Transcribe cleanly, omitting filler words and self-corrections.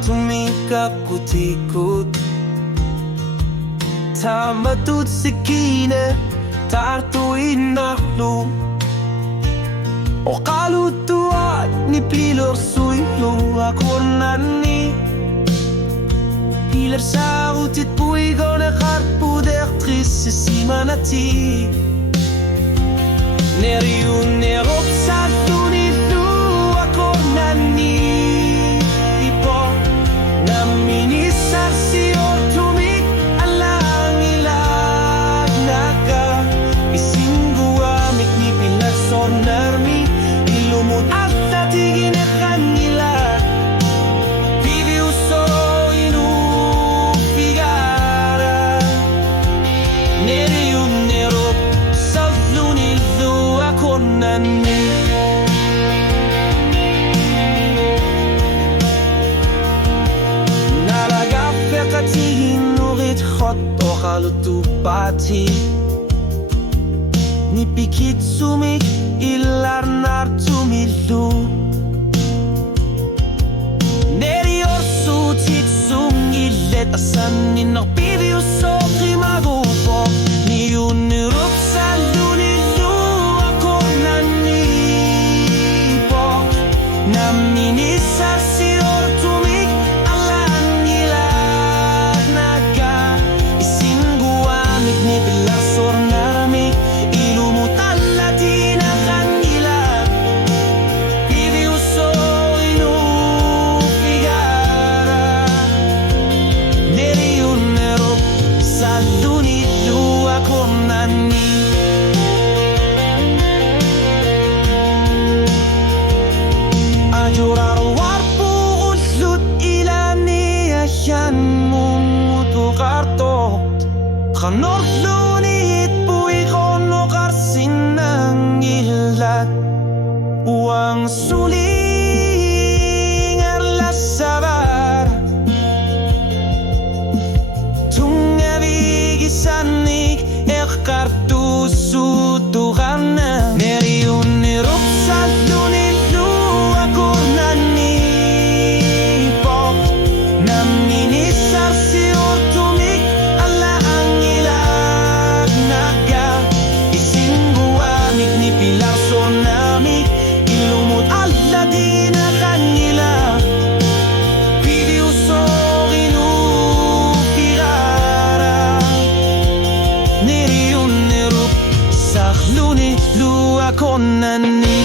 tumikakut-ikot Tamatut sikine tartuin naklu O kalutuat ni pilor suilo ako nani Pilar sa utit puigo na karpudektrice si manati Neriun nerop sa tunito ako nani Ipo na minisar siyo tumik alang ilag naga Isingguamik ni pinagsornarmi Ilumut at natigin at kanila Viviuso inupigara Neriun nerop sa lunilo ako nani Nalagapekatihin urit hot o kalutupati Nipikit sumik ilar nar tumilu Neriorsu titsung ilet asan ninakpidius so kimagupo Niyunirup sa lunilu ako nanipo Naminisar siyor tumik alang ilag naga Isingguamik ni pilasor naramik Ilumut alatina kanila Viviuso inupigara Neriunerop sa lunilu ako nani Ajurar puulut ilani asyan mumutu karto Kanorlunit puikono karsin ng ilat Uang suling arlasabar Tungabigisanik kartusutukana Neriunirup sa lunilu ako nanipo Naminisar siyor tumik alaang ilag naga Isingguamik ni pilar sonamik Ilumut aladina kanila Viviuso inupigara Neriunirup sa lunilu ako nani